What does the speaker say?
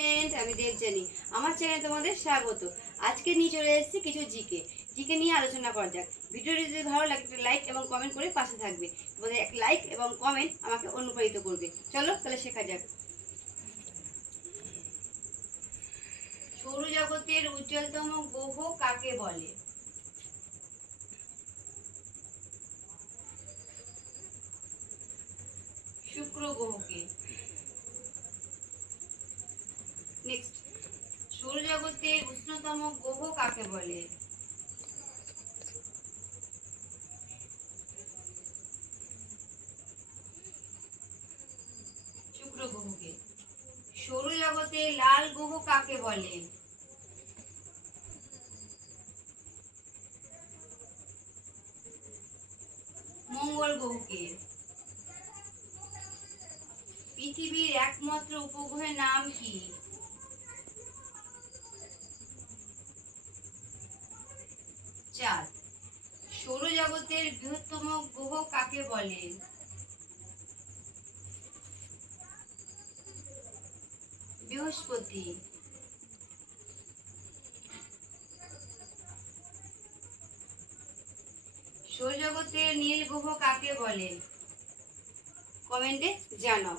Friend, আমি দেবজানি। আমার চ্যানেলে তোমাদের স্বাগত। আজকে নিয়ে চলে এসেছি কিছু জিকে নিয়ে আলোচনা করা যাক। ভিডিওটি যদি ভালো লাগে একটা লাইক এবং কমেন্ট করে পাশে থাকবে। তোমাদের এক লাইক এবং কমেন্ট আমাকে অনুপ্রাণিত করবে। চলো তাহলে শেখা যাক। সৌরজগতের উজ্জ্বলতম গ্রহ কাকে বলে? শুক্র গ্রহকে। নেক্সট, সৌরজগতের উষ্ণতম গ্রহ কাকে বলে? শুক্র গ্রহকে। সৌরজগতে লাল গ্রহ কাকে বলে? মঙ্গল গ্রহকে। পৃথিবীর একমাত্র উপগ্রহের নাম কি? চাঁদ। সৌরজগতের বৃহত্তম গ্রহ কাকে বলে? বৃহস্পতি। সৌরজগতের নীল গ্রহ কাকে বলে? কমেন্টে জানাও।